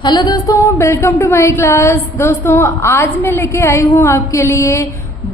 Hello दोस्तों, welcome to my class. दोस्तों आज मैं लेके आई हूँ आपके लिए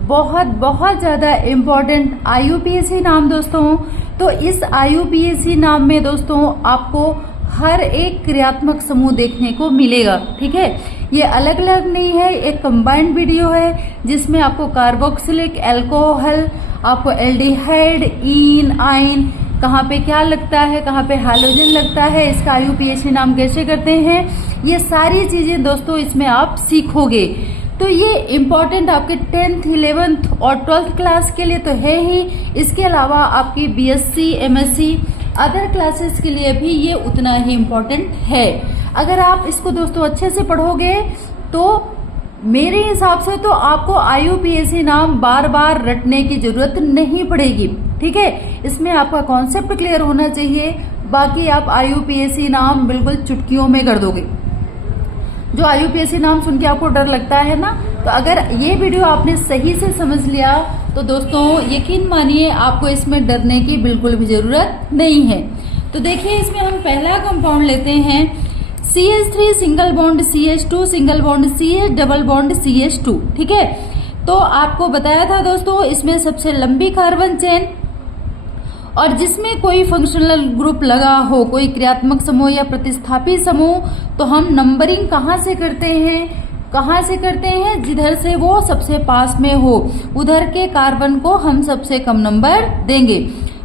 बहुत बहुत ज़्यादा इम्पोर्टेंट IUPAC नाम। दोस्तों तो इस IUPAC नाम में दोस्तों आपको हर एक क्रियात्मक समूह देखने को मिलेगा। ठीक है, ये अलग अलग नहीं है, एक कंबाइंड वीडियो है जिसमें आपको कार्बोक्सिलिक एल्कोहल, आपको एल्डिहाइड, ईन, आइन, कहाँ पे क्या लगता है, कहाँ पे हैलोजन लगता है, इसका IUPAC नाम कैसे करते हैं, ये सारी चीजें दोस्तों इसमें आप सीखोगे। तो ये इम्पोर्टेंट आपके 10th, 11th और 12th क्लास के लिए तो है ही, इसके अलावा आपकी BSc, MSc अदर क्लासेस के लिए भी ये उतना ही इम्पोर्टेंट है। अगर आप इसको दोस्तों अच्छे से पढ़ोगे तो मेरे हिसाब से तो आपको IUPAC नाम बार बार रटने की जरूरत नहीं पड़ेगी। ठीक है, इसमें आपका कॉन्सेप्ट क्लियर होना चाहिए, बाकी आप IUPAC नाम बिल्कुल चुटकियों में कर दोगे। जो IUPAC नाम सुन के आपको डर लगता है ना, तो अगर ये वीडियो आपने सही से समझ लिया तो दोस्तों यकीन मानिए आपको इसमें डरने की बिल्कुल भी जरूरत नहीं है। तो देखिए इसमें हम पहला कंपाउंड लेते हैं CH3 single bond CH2 single bond CH double bond CH2। ठीक है, तो आपको बताया था दोस्तों इसमें सबसे लंबी कार्बन चेन और जिसमें कोई फंक्शनल ग्रुप लगा हो, कोई क्रियात्मक समूह या प्रतिस्थापी समूह, तो हम नंबरिंग कहाँ से करते हैं, जिधर से वो सबसे पास में हो उधर के कार्बन को हम सबसे कम नंबर देंगे।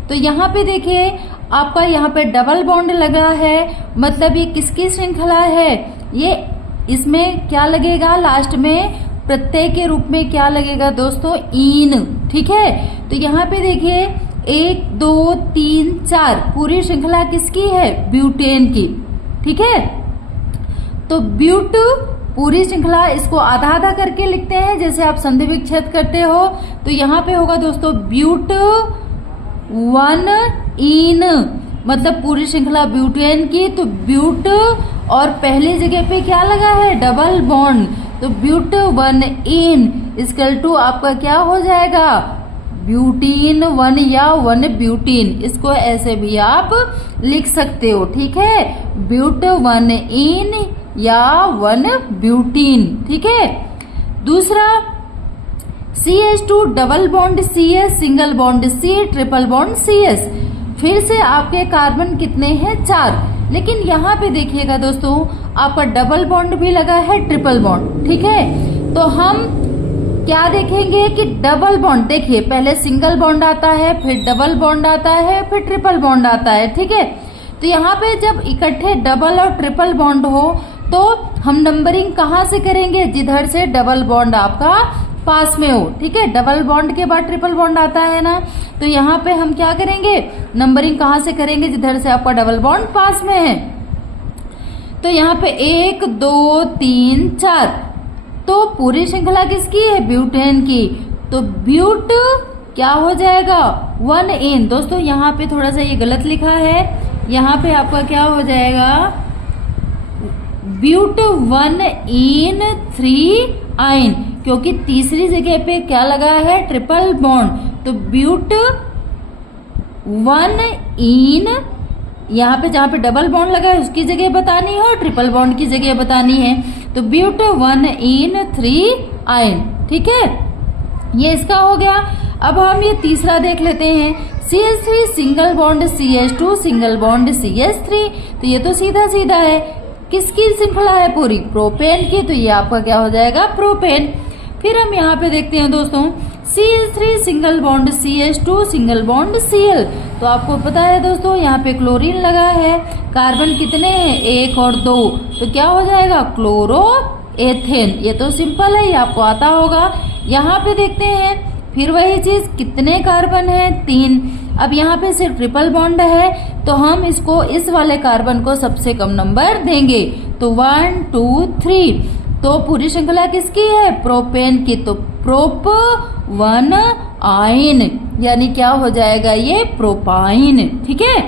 तो यहाँ पे देखिए आपका यहाँ पे डबल बॉन्ड लगा है, मतलब ये किसकी श्रृंखला है, ये इसमें क्या लगेगा लास्ट में प्रत्यय के रूप में क्या लगेगा दोस्तों, ईन। ठीक है, तो यहाँ पे देखिए 1 2 3 4 पूरी श्रृंखला किसकी है, ब्यूटेन की। ठीक है, तो ब्यूट पूरी श्रृंखला इसको आधा आधा करके लिखते हैं, जैसे आप संधि विच्छेद करते हो। तो यहाँ पे होगा दोस्तों ब्यूट 1 ईन, मतलब पूरी श्रृंखला ब्यूटेन की। तो ब्यूट और पहली जगह पे क्या लगा है, डबल बॉन्ड, तो ब्यूट 1 ईन इक्वल टू आपका क्या हो जाएगा, ब्यूटीन 1 या 1 ब्यूटीन, इसको ऐसे भी आप लिख सकते हो। ठीक है, ब्यूट 1 ईन या 1 ब्यूटीन। ठीक है, दूसरा CH2 double bond CS single bond C triple bond CS। फिर से आपके कार्बन कितने हैं, 4, लेकिन यहाँ पे देखिएगा दोस्तों आपका डबल बॉन्ड भी लगा है, ट्रिपल बॉन्ड। ठीक है, तो हम क्या देखेंगे कि डबल बॉन्ड, देखिए पहले सिंगल बॉन्ड आता है, फिर डबल बॉन्ड आता है, फिर ट्रिपल बॉन्ड आता है। ठीक है, तो यहाँ पे जब इकट्ठे डबल और ट्रिपल बॉन्ड हो तो हम नंबरिंग कहाँ से करेंगे, जिधर से डबल बॉन्ड आपका पास में हो। ठीक है, डबल बॉन्ड के बाद ट्रिपल बॉन्ड आता है ना, तो यहाँ पे हम क्या करेंगे, नंबरिंग कहाँ से करेंगे, जिधर से आपका डबल बॉन्ड पास में है। तो यहाँ पे 1 2 3 4, तो पूरी श्रृंखला किसकी है, ब्यूटेन की। तो ब्यूट क्या हो जाएगा, 1 इन। दोस्तों यहाँ पे थोड़ा सा ये गलत लिखा है, यहाँ पे आपका क्या हो जाएगा, ब्यूट 1 इन 3 आइन, क्योंकि तीसरी जगह पे क्या लगा है, ट्रिपल बॉन्ड। तो ब्यूट 1 इन, यहाँ पे जहाँ पे डबल बॉन्ड लगा है उसकी जगह बतानी है और ट्रिपल बॉन्ड की जगह बतानी है। तो ब्यूट 1 इन 3 आइन। ठीक है, ये इसका हो गया। अब हम ये तीसरा देख लेते हैं, CH3 single bond CH2 single bond CH3। तो ये तो सीधा सीधा है, किसकी श्रृंखला है, पूरी प्रोपेन की, तो ये आपका क्या हो जाएगा, प्रोपेन। फिर हम यहाँ पे देखते हैं दोस्तों CH3 single bond CH2 single bond Cl। तो आपको पता है दोस्तों यहाँ पे क्लोरीन लगा है, कार्बन कितने हैं, 1 और 2, तो क्या हो जाएगा, क्लोरो एथेन। ये तो सिंपल है, ये आपको आता होगा। यहाँ पे देखते हैं फिर वही चीज, कितने कार्बन है, 3। अब यहाँ पे सिर्फ ट्रिपल बॉन्ड है, तो हम इसको इस वाले कार्बन को सबसे कम नंबर देंगे। तो 1 2 3, तो पूरी श्रृंखला किसकी है, प्रोपेन की, तो प्रोप 1 आइन, यानी क्या हो जाएगा, ये प्रोपाइन। ठीक है,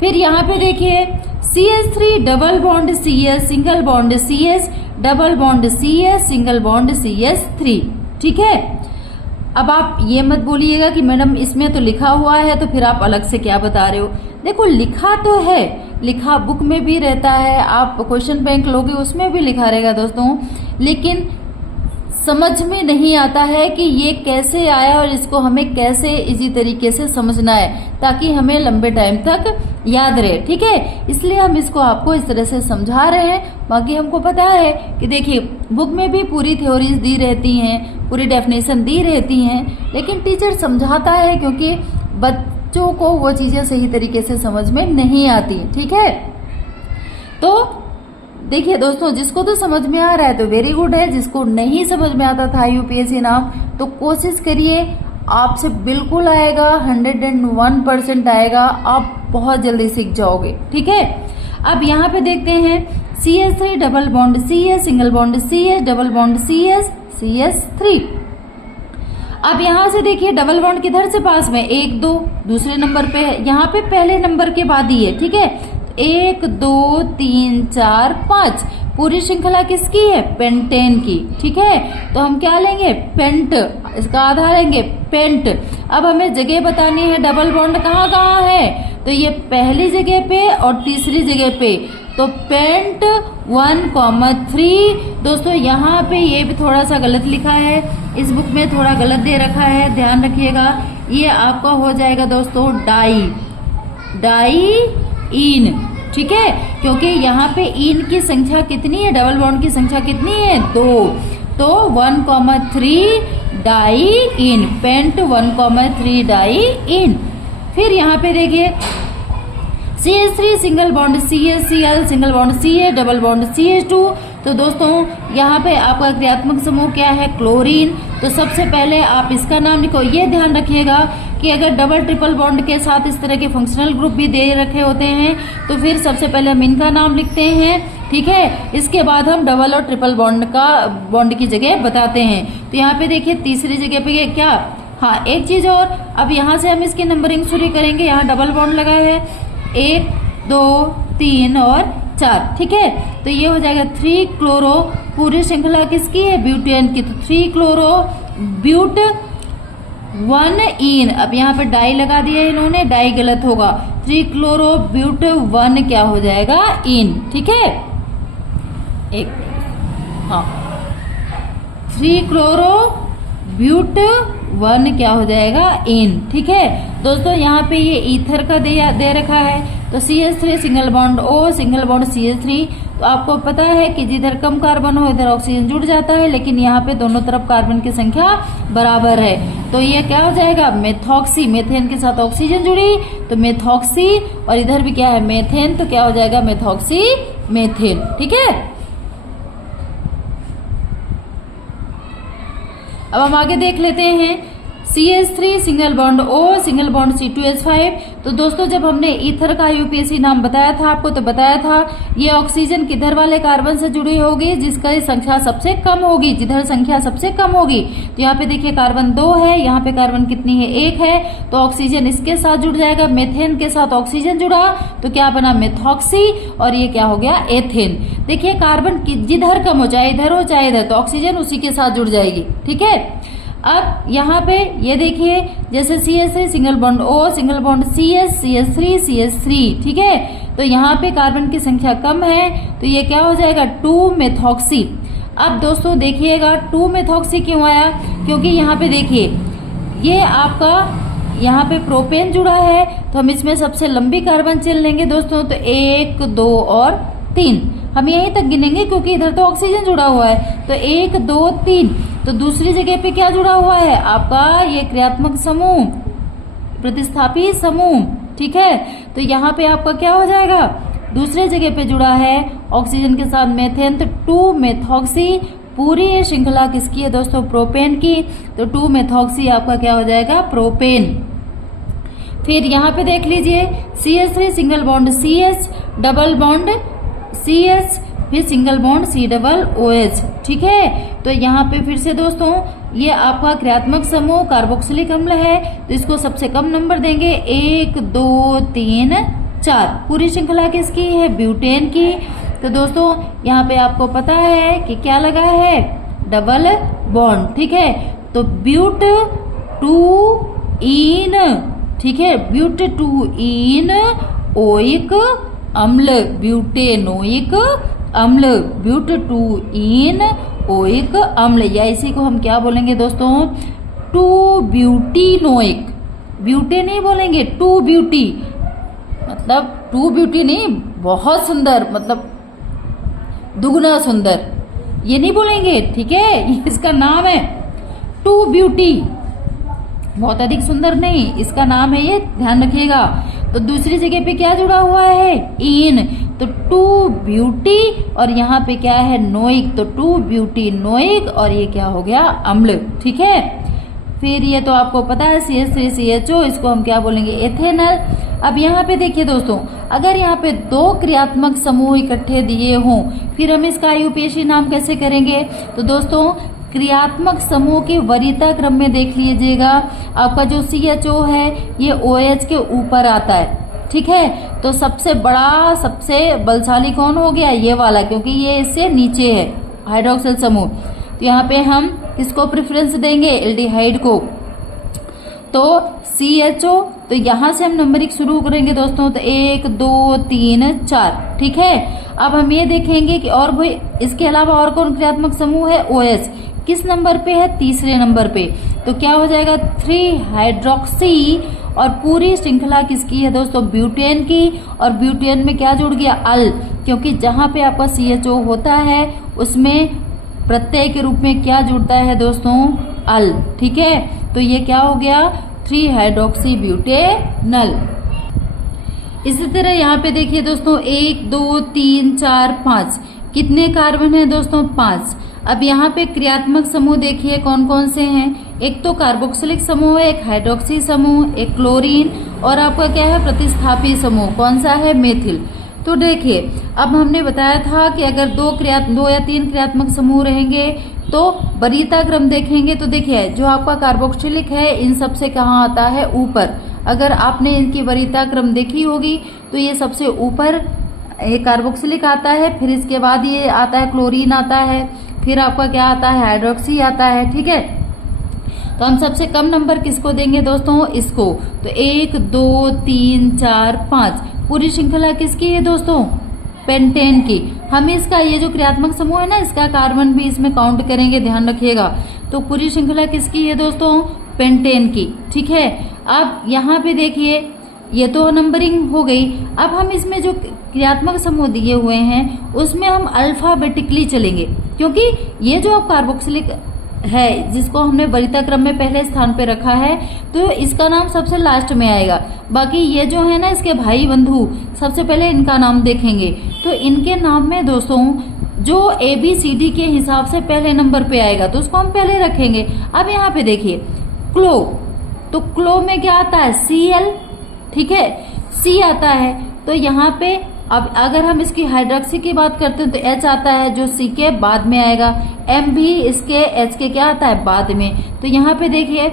फिर यहाँ पे देखिए CH3 double bond CS single bond CS double bond CS single bond CS3। ठीक है, अब आप ये मत बोलिएगा कि मैडम इसमें तो लिखा हुआ है तो फिर आप अलग से क्या बता रहे हो। देखो लिखा तो है, लिखा बुक में भी रहता है, आप क्वेश्चन बैंक लोगे उसमें भी लिखा रहेगा दोस्तों, लेकिन समझ में नहीं आता है कि ये कैसे आया और इसको हमें कैसे इजी तरीके से समझना है ताकि हमें लंबे टाइम तक याद रहे। ठीक है, इसलिए हम इसको आपको इस तरह से समझा रहे हैं। बाकी हमको पता है कि देखिए बुक में भी पूरी थ्योरीज दी रहती हैं, पूरी डेफिनेशन दी रहती हैं, लेकिन टीचर समझाता है क्योंकि बच्चों को वो चीजें सही तरीके से समझ में नहीं आती। ठीक है, तो देखिए दोस्तों, जिसको तो समझ में आ रहा है तो वेरी गुड है, जिसको नहीं समझ में आता था यूपीएससी नाम तो कोशिश करिए, आपसे बिल्कुल आएगा, 101% आएगा, आप बहुत जल्दी सीख जाओगे। ठीक है, अब यहाँ पे देखते हैं CS3 double bond CS single bond CS double bond CS CS3। अब यहाँ से देखिए डबल बॉन्ड किधर से पास में 1 2 दूसरे नंबर पे है, यहाँ पे पहले नंबर के बाद ही है। ठीक है, 1 2 3 4 5 पूरी श्रृंखला किसकी है? पेंटेन की। ठीक है, तो हम क्या लेंगे? पेंट, इसका आधा लेंगे पेंट। अब हमें जगह बतानी है डबल बॉन्ड कहाँ कहाँ है, तो ये पहली जगह पे और तीसरी जगह पे, तो पेंट 1,3। दोस्तों यहाँ पे ये भी थोड़ा सा गलत लिखा है, इस बुक में थोड़ा गलत दे रखा है, ध्यान रखिएगा। ये आपका हो जाएगा दोस्तों डाई इन। ठीक है, क्योंकि यहाँ पे इन की संख्या कितनी है, डबल बॉन्ड की संख्या कितनी है? 2, तो 1,3 डाई इन, पेंट 1,3 डाई इन। फिर यहाँ पे देखिए CH3 single bond CHCl single bond CH double bond CH2। तो दोस्तों यहाँ पे आपका क्रियात्मक समूह क्या है? क्लोरीन। तो सबसे पहले आप इसका नाम लिखो। ये ध्यान रखिएगा कि अगर डबल ट्रिपल बॉन्ड के साथ इस तरह के फंक्शनल ग्रुप भी दे रखे होते हैं तो फिर सबसे पहले हम इनका नाम लिखते हैं। ठीक है, इसके बाद हम डबल और ट्रिपल बॉन्ड की जगह बताते हैं। तो यहाँ पे देखिए तीसरी जगह पे क्या, हाँ एक चीज और, अब यहाँ से हम इसकी नंबरिंग शुरू करेंगे। यहाँ डबल बॉन्ड लगा है 1 2 3 और 4। ठीक है, तो ये हो जाएगा 3 क्लोरो, पूरी श्रृंखला किसकी है? ब्यूटेन की। तो 3 क्लोरो ब्यूट 1 इन। अब यहाँ पे डाई लगा दिया इन्होंने, डाई गलत होगा, 3 क्लोरो ब्यूट 1 क्या हो जाएगा? इन। ठीक है, एक हाँ 3 क्लोरो ब्यूट 1 क्या हो जाएगा? इन। ठीक है दोस्तों, यहाँ पे ये ईथर का दे रखा है, तो CH3 single bond O single bond CH3। तो आपको पता है कि जिधर कम कार्बन हो इधर ऑक्सीजन जुड़ जाता है, लेकिन यहाँ पे दोनों तरफ कार्बन की संख्या बराबर है, तो ये क्या हो जाएगा? मेथॉक्सी। मेथेन के साथ ऑक्सीजन जुड़ी तो मेथॉक्सी, और इधर भी क्या है? मेथेन, तो क्या हो जाएगा? Methoxy methane. ठीक है, अब हम आगे देख लेते हैं CH3 single bond O single bond C2H5। तो दोस्तों जब हमने ईथर का यूपीएससी नाम बताया था आपको, तो बताया था ये ऑक्सीजन किधर वाले कार्बन से जुड़ी होगी? जिसका संख्या सबसे कम होगी, जिधर संख्या सबसे कम होगी। तो यहाँ पे देखिए कार्बन 2 है, यहाँ पे कार्बन कितनी है? 1 है, तो ऑक्सीजन इसके साथ जुड़ जाएगा। मेथेन के साथ ऑक्सीजन जुड़ा तो क्या बना? मेथॉक्सी, और ये क्या हो गया? एथेन। देखिए कार्बन जिधर कम हो, चाहे इधर हो चाहे इधर, तो ऑक्सीजन उसी के साथ जुड़ जाएगी। ठीक है, अब यहाँ पे ये देखिए जैसे CH3 single bond O single bond CS CH3 CH3। ठीक है, तो यहाँ पे कार्बन की संख्या कम है तो ये क्या हो जाएगा? 2 मेथॉक्सी। अब दोस्तों देखिएगा 2 मेथॉक्सी क्यों आया? क्योंकि यहाँ पे देखिए ये आपका यहाँ पे प्रोपेन जुड़ा है, तो हम इसमें सबसे लंबी कार्बन चेन लेंगे दोस्तों, तो 1 2 और 3 हम यहीं तक गिनेंगे क्योंकि इधर तो ऑक्सीजन जुड़ा हुआ है। तो 1 2 3, तो दूसरी जगह पे क्या जुड़ा हुआ है? आपका ये क्रियात्मक समूह, प्रतिस्थापी समूह। ठीक है, तो यहाँ पे आपका क्या हो जाएगा? दूसरे जगह पे जुड़ा है ऑक्सीजन के साथ मेथेन, तो 2 मेथॉक्सी। पूरी ये श्रृंखला किसकी है दोस्तों? प्रोपेन की। तो 2 मेथॉक्सी आपका क्या हो जाएगा? प्रोपेन। फिर यहाँ पे देख लीजिए CH3 single bond CH double bond CH, फिर single bond C double OH। ठीक है, तो यहाँ पे फिर से दोस्तों ये आपका क्रियात्मक समूह कार्बोक्सिलिक अम्ल है, तो इसको सबसे कम नंबर देंगे 1 2 3 4। पूरी श्रृंखला किसकी है? ब्यूटेन की। तो दोस्तों यहाँ पे आपको पता है कि क्या लगा है? Double bond. ठीक है, तो ब्यूट 2 इन। ठीक है, ब्यूट 2 इन ओइक अम्ल, ब्यूटेनोइक अम्ल, ब्यूट-2-ईन ओइक अम्ल, या इसी को हम क्या बोलेंगे दोस्तों, 2-ब्यूटीनोइक। ब्यूटे नहीं बोलेंगे, 2-ब्यूटी, मतलब 2-ब्यूटी नहीं, बहुत सुंदर, मतलब दुगना सुंदर, ये नहीं बोलेंगे, ठीक है। इसका नाम है 2-ब्यूटी, बहुत अधिक सुंदर नहीं, इसका नाम है ये, ध्यान रखिएगा। तो दूसरी जगह पे क्या जुड़ा हुआ है, इन, तो 2-ब्यूटी, और यहाँ पे क्या है, नोइक, तो 2-ब्यूटीनोइक, और ये क्या हो गया, अम्ल, ठीक है। फिर ये तो आपको पता है CH3CHO, इसको हम क्या बोलेंगे, एथेनल। अब यहाँ पे देखिए दोस्तों, अगर यहाँ पे दो क्रियात्मक समूह इकट्ठे दिए हों, फिर हम इसका IUPAC नाम कैसे करेंगे। तो दोस्तों क्रियात्मक समूह के वरीयता क्रम में देख लीजिएगा, आपका जो CHO है ये OH के ऊपर आता है, ठीक है। तो सबसे बड़ा, सबसे बलशाली कौन हो गया, ये वाला, क्योंकि ये इससे नीचे है हाइड्रोक्सिल समूह। तो यहाँ पे हम किसको प्रेफरेंस देंगे, एल्डिहाइड को। तो CHO, तो यहाँ से हम नंबरिंग शुरू करेंगे दोस्तों, तो 1 2 3 4, ठीक है। अब हम ये देखेंगे कि और भाई इसके अलावा और कौन क्रियात्मक समूह है, OH किस नंबर पे है, तीसरे नंबर पे। तो क्या हो जाएगा, 3 हाइड्रोक्सी, और पूरी श्रृंखला किसकी है दोस्तों, ब्यूटेन की, और ब्यूटेन में क्या जुड़ गया, अल, क्योंकि जहां पे आपका CHO होता है उसमें प्रत्यय के रूप में क्या जुड़ता है दोस्तों, अल, ठीक है। तो ये क्या हो गया, 3 हाइड्रोक्सी ब्यूटेनल। इसी तरह यहाँ पे देखिए दोस्तों, 1 2 3 4 5, कितने कार्बन है दोस्तों, 5। अब यहाँ पे क्रियात्मक समूह देखिए कौन कौन से हैं, एक तो कार्बोक्सिलिक समूह है, एक हाइड्रोक्सी समूह, एक क्लोरीन, और आपका क्या है, प्रतिस्थापी समूह, कौन सा है, मेथिल। तो देखिए अब हमने बताया था कि अगर दो या तीन क्रियात्मक समूह रहेंगे तो वरीयता क्रम देखेंगे। तो देखिए जो आपका कार्बोक्सिलिक है इन सब से कहाँ आता है, ऊपर। अगर आपने इनकी वरीयता क्रम देखी होगी तो ये सबसे ऊपर ये कार्बोक्सिलिक आता है, फिर इसके बाद ये आता है क्लोरीन आता है, फिर आपका क्या आता है, हाइड्रोक्सी आता है, ठीक है। तो हम सबसे कम नंबर किसको देंगे दोस्तों, इसको। तो 1 2 3 4 5, पूरी श्रृंखला किसकी है दोस्तों, पेंटेन की। हम इसका ये जो क्रियात्मक समूह है ना, इसका कार्बन भी इसमें काउंट करेंगे, ध्यान रखिएगा। तो पूरी श्रृंखला किसकी है दोस्तों, पेंटेन की, ठीक है। अब यहाँ पे देखिए ये तो नंबरिंग हो गई। अब हम इसमें जो क्रियात्मक समूह दिए हुए हैं उसमें हम अल्फाबेटिकली चलेंगे, क्योंकि ये जो कार्बोक्सिलिक है जिसको हमने वरीयता क्रम में पहले स्थान पे रखा है तो इसका नाम सबसे लास्ट में आएगा। बाकी ये जो है ना इसके भाई बंधु, सबसे पहले इनका नाम देखेंगे। तो इनके नाम में दोस्तों जो ABCD के हिसाब से पहले नंबर पे आएगा तो उसको हम पहले रखेंगे। अब यहाँ पे देखिए क्लो, तो क्लो में क्या आता है, Cl, ठीक है, C आता है। तो यहाँ पे अब अगर हम इसकी हाइड्रोक्सी की बात करते हैं तो H आता है जो C के बाद में आएगा, M भी इसके H के क्या आता है, बाद में। तो यहाँ पे देखिए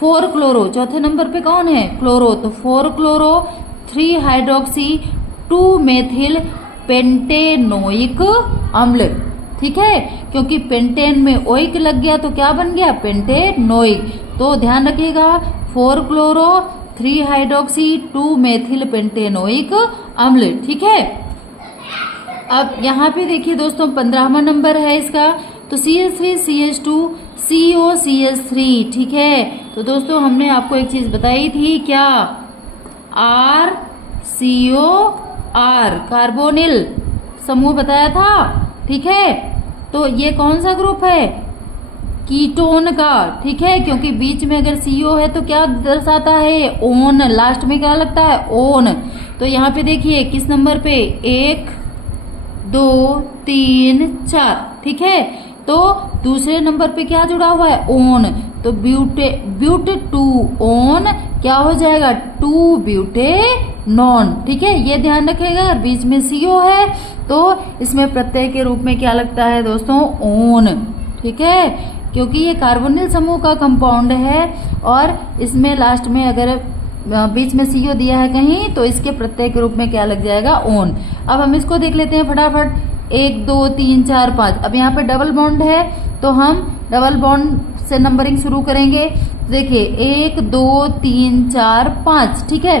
4 क्लोरो, चौथे नंबर पे कौन है, क्लोरो। तो 4 क्लोरो 3 हाइड्रोक्सी 2 मेथिल पेंटेनोइक अम्ल, ठीक है, क्योंकि पेंटेन में ओइक लग गया तो क्या बन गया, पेंटेनोइक। तो ध्यान रखिएगा 4 क्लोरो 3 हाइड्रोक्सी 2 मेथिल पेंटेनोइक अम्ल, ठीक है। अब यहाँ पे देखिए दोस्तों 15वां नंबर है इसका, तो CH3CH2 COCH3, ठीक है। तो दोस्तों हमने आपको एक चीज बताई थी क्या, RCOR कार्बोनिल समूह बताया था, ठीक है। तो ये कौन सा ग्रुप है, कीटोन का, ठीक है, क्योंकि बीच में अगर CO है तो क्या दर्शाता है, ओन, लास्ट में क्या लगता है, ओन। तो यहाँ पे देखिए किस नंबर पे, 1 2 3 4, ठीक है। तो दूसरे नंबर पे क्या जुड़ा हुआ है, ओन। तो ब्यूट 2 ओन क्या हो जाएगा, 2 ब्यूटेनॉन, ठीक है। ये ध्यान रखेगा बीच में CO है तो इसमें प्रत्यय के रूप में क्या लगता है दोस्तों, ओन, ठीक है, क्योंकि ये कार्बोनिल समूह का कंपाउंड है और इसमें लास्ट में अगर बीच में CO दिया है कहीं तो इसके प्रत्यय के रूप में क्या लग जाएगा, ओन। अब हम इसको देख लेते हैं फटाफट, 1 2 3 4 5। अब यहाँ पे डबल बॉन्ड है तो हम डबल बॉन्ड से नंबरिंग शुरू करेंगे। देखिए 1 2 3 4 5, ठीक है।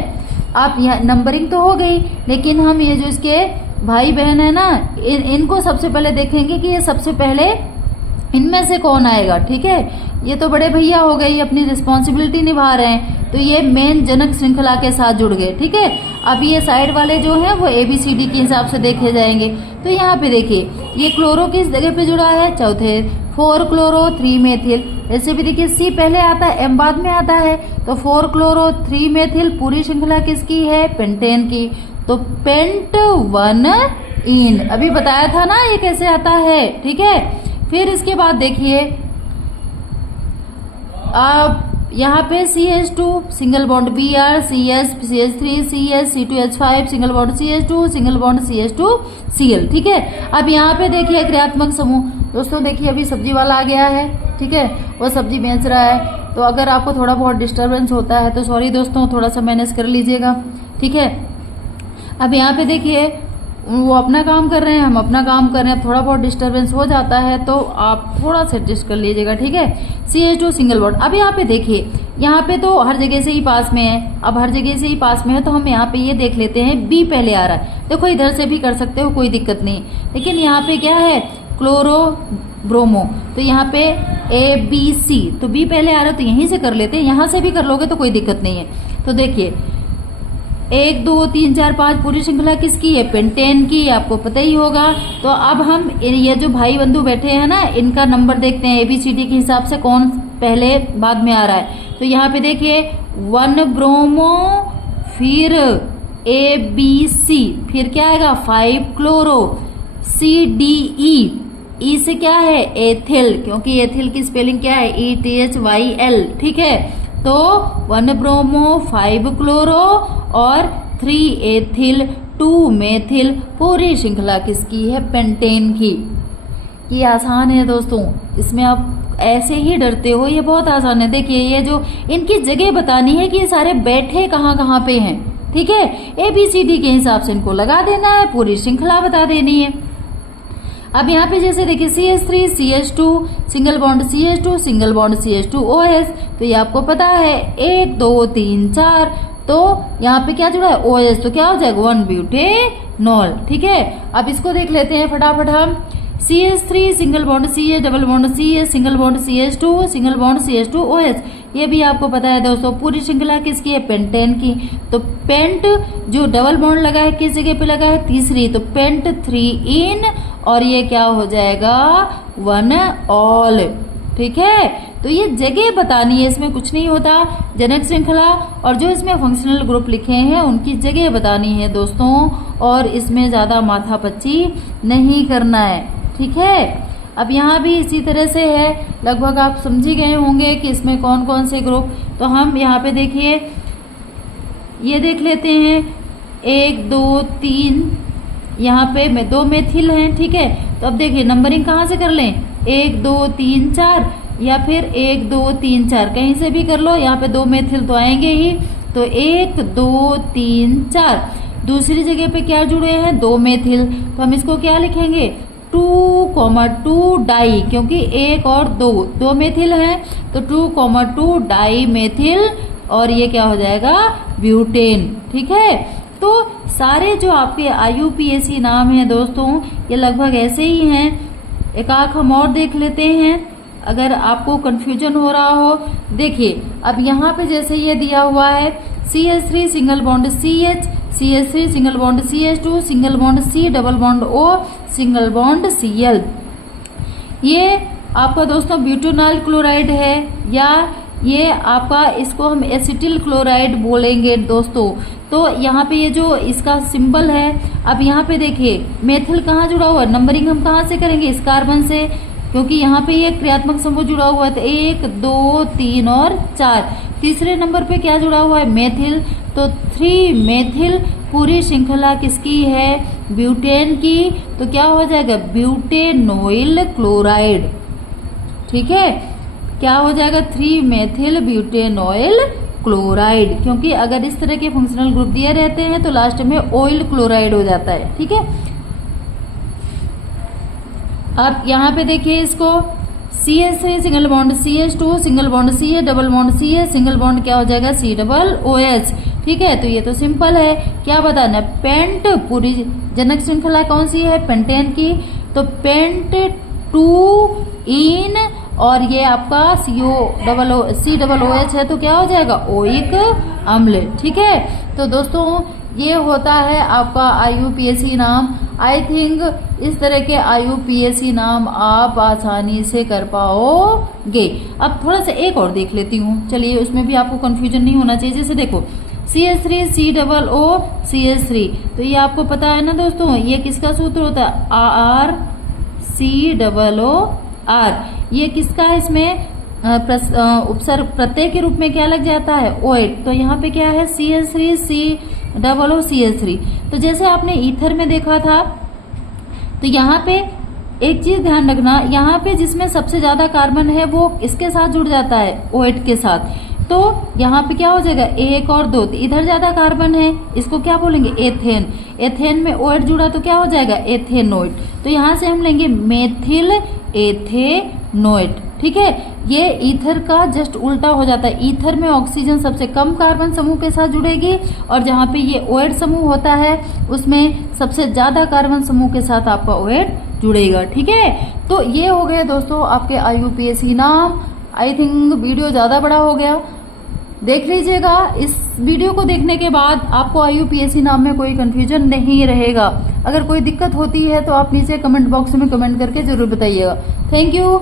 आप यहाँ नंबरिंग तो हो गई, लेकिन हम ये जो इसके भाई बहन है ना, इनको सबसे पहले देखेंगे कि ये सबसे पहले इनमें से कौन आएगा। ठीक है, ये तो बड़े भैया हो गए, अपनी रिस्पॉन्सिबिलिटी निभा रहे हैं, तो ये मेन जनक श्रृंखला के साथ जुड़ गए। ठीक है, अब ये साइड वाले जो हैं वो ABCD के हिसाब से देखे जाएंगे। तो यहाँ पे देखिए, ये क्लोरो किस जगह पे जुड़ा है, चौथे, 4 क्लोरो 3 मेथिल। ऐसे भी देखिए C पहले आता है, M बाद में आता है, तो 4 क्लोरो 3 मेथिल पूरी श्रृंखला किसकी है, पेंटेन की। तो पेंट 1 इन, अभी बताया था ना ये कैसे आता है। ठीक है, फिर इसके बाद देखिए, अब यहाँ पे CH2 single bond Br, CS, CH3, CS, C2H5 single bond CH2, single bond CH2 Cl। ठीक है, अब यहाँ पे देखिए क्रियात्मक समूह। दोस्तों देखिए, अभी सब्जी वाला आ गया है, ठीक है, वो सब्जी बेच रहा है, तो अगर आपको थोड़ा बहुत डिस्टरबेंस होता है तो सॉरी दोस्तों, थोड़ा सा मैनेज कर लीजिएगा। ठीक है, अब यहाँ पे देखिए, वो अपना काम कर रहे हैं, हम अपना काम कर रहे हैं, थोड़ा बहुत डिस्टरबेंस हो जाता है तो आप थोड़ा सा एडजस्ट कर लीजिएगा। ठीक है, CH2 सिंगल बॉन्ड। अब यहाँ पे देखिए, यहाँ पे तो हर जगह से ही पास में है, अब हर जगह से ही पास में है तो हम यहाँ पे ये देख लेते हैं, B पहले आ रहा है। देखो इधर से भी कर सकते हो, कोई दिक्कत नहीं, लेकिन यहाँ पे क्या है, क्लोरो ब्रोमो, तो यहाँ पे ABC, तो B पहले आ रहा है तो यहीं से कर लेते हैं, यहाँ से भी कर लोगे तो कोई दिक्कत नहीं है। तो देखिए 1 2 3 4 5 पूरी श्रृंखला किसकी है, पेंटेन की, आपको पता ही होगा। तो अब हम ये जो भाई बंधु बैठे हैं ना, इनका नंबर देखते हैं ABCD के हिसाब से कौन पहले बाद में आ रहा है। तो यहाँ पे देखिए 1 ब्रोमो, फिर ABC, फिर क्या आएगा 5 क्लोरो, CDE, E से क्या है एथिल, क्योंकि एथिल की स्पेलिंग क्या है ETHYL। ठीक है, तो 1 ब्रोमो, 5 क्लोरो और 3 एथिल, 2 मेथिल, पूरी श्रृंखला किसकी है, पेंटेन की। ये आसान है दोस्तों, इसमें आप ऐसे ही डरते हो, ये बहुत आसान है। देखिए ये जो इनकी जगह बतानी है कि ये सारे बैठे कहाँ कहाँ पे हैं। ठीक है, ABCD के हिसाब से इनको लगा देना है, पूरी श्रृंखला बता देनी है। अब यहाँ पे जैसे देखिए CH3 CH2 single bond CH2 single bond CH2 OH, तो ये आपको पता है 1 2 3 4, तो यहाँ पे क्या जुड़ा है OH, तो क्या हो जाएगा 1 ब्यूटेनॉल। ठीक है, अब इसको देख लेते हैं फटाफट हम। CH3 single bond CH double bond CH single bond CH2 single bond CH2 OH, ये भी आपको पता है दोस्तों, पूरी श्रृंखला किसकी है, पेंटेन की। तो पेंट जो डबल बॉन्ड लगा है किस जगह पे लगा है, तीसरी, तो पेंट 3 इन, और ये क्या हो जाएगा 1 ऑल। ठीक है, तो ये जगह बतानी है, इसमें कुछ नहीं होता, जनक श्रृंखला और जो इसमें फंक्शनल ग्रुप लिखे हैं उनकी जगह बतानी है दोस्तों, और इसमें ज्यादा माथापच्ची नहीं करना है। ठीक है, अब यहाँ भी इसी तरह से है, लगभग आप समझ ही गए होंगे कि इसमें कौन कौन से ग्रुप। तो हम यहाँ पे देखिए, ये देख लेते हैं 1 2 3, यहाँ पे 2 मेथिल हैं। ठीक है, तो अब देखिए नंबरिंग कहाँ से कर लें, 1 2 3 4 या फिर 1 2 3 4, कहीं से भी कर लो, यहाँ पे 2 मेथिल तो आएंगे ही। तो 1 2 3 4, दूसरी जगह पे क्या जुड़े हैं 2 मेथिल, तो हम इसको क्या लिखेंगे 2,2 डाई, क्योंकि 1 और 2 मेथिल है, तो 2,2 डाई मेथिल, और ये क्या हो जाएगा ब्यूटेन। ठीक है, तो सारे जो आपके IUPAC नाम हैं दोस्तों, ये लगभग ऐसे ही हैं। एक आंख हम और देख लेते हैं अगर आपको कंफ्यूजन हो रहा हो। देखिए अब यहाँ पे जैसे ये दिया हुआ है CH3 single bond CH, CH3 single bond CH2 single bond C double bond O single bond Cl, ये आपका दोस्तों ब्यूटेनॉल क्लोराइड है, या ये आपका इसको हम एसिटिल क्लोराइड बोलेंगे दोस्तों। तो यहाँ पे ये जो इसका सिंबल है, अब यहाँ पे देखिए मेथिल कहाँ जुड़ा हुआ है, नंबरिंग हम कहाँ से करेंगे, इस कार्बन से, क्योंकि यहाँ पे ये क्रियात्मक समूह जुड़ा हुआ है, तो 1 2 3 और 4। तीसरे नंबर पे क्या जुड़ा हुआ है मेथिल, तो 3 मेथिल, पूरी श्रृंखला किसकी है ब्यूटेन की, तो क्या हो जाएगा ब्यूटेनोइल क्लोराइड। ठीक है, क्या हो जाएगा 3 मेथिल ब्यूटेनोइल क्लोराइड, क्योंकि अगर इस तरह के फंक्शनल ग्रुप दिए रहते हैं तो लास्ट में ऑयल क्लोराइड हो जाता है। ठीक है, अब यहाँ पे देखिए इसको CH3 single bond CH2 single bond CH double bond CH single bond क्या हो जाएगा C डबल OH। ठीक है, तो ये तो सिंपल है। क्या बताना, पेंट पूरी जनक श्रृंखला कौन सी है, पेंटेन की, तो पेंट 2 इन और ये आपका COOH है तो क्या हो जाएगा, ओइक अम्ल। ठीक है, तो दोस्तों ये होता है आपका IUPAC नाम। आई थिंक इस तरह के IUPAC नाम आप आसानी से कर पाओगे। अब थोड़ा सा एक और देख लेती हूँ, चलिए उसमें भी आपको कंफ्यूजन नहीं होना चाहिए। जैसे देखो CH3 COO CH3, तो ये आपको पता है ना दोस्तों, ये किसका सूत्र होता है, RCOOR। ये किसका है, इसमें उपसर्ग प्रत्यय के रूप में क्या लग जाता है, OH। तो यहाँ पे क्या है, CH3 COO CH3। तो जैसे आपने ईथर में देखा था, तो यहाँ पे एक चीज ध्यान रखना, यहाँ पे जिसमें सबसे ज्यादा कार्बन है वो इसके साथ जुड़ जाता है, OH के साथ। तो यहाँ पे क्या हो जाएगा, 1 और 2, तो इधर ज्यादा कार्बन है, इसको क्या बोलेंगे, एथेन। एथेन में OH जुड़ा तो क्या हो जाएगा, एथेनोइड। तो यहाँ से हम लेंगे मेथिल एथेनोइड। ठीक है, ये ईथर का जस्ट उल्टा हो जाता है। ईथर में ऑक्सीजन सबसे कम कार्बन समूह के साथ जुड़ेगी और जहाँ पे ये OH समूह होता है उसमें सबसे ज्यादा कार्बन समूह के साथ आपका OH जुड़ेगा। ठीक है, तो ये हो गए दोस्तों आपके IUPAC नाम। आई थिंक वीडियो ज्यादा बड़ा हो गया, देख लीजिएगा। इस वीडियो को देखने के बाद आपको IUPAC नाम में कोई कंफ्यूजन नहीं रहेगा। अगर कोई दिक्कत होती है तो आप नीचे कमेंट बॉक्स में कमेंट करके जरूर बताइएगा। Thank you.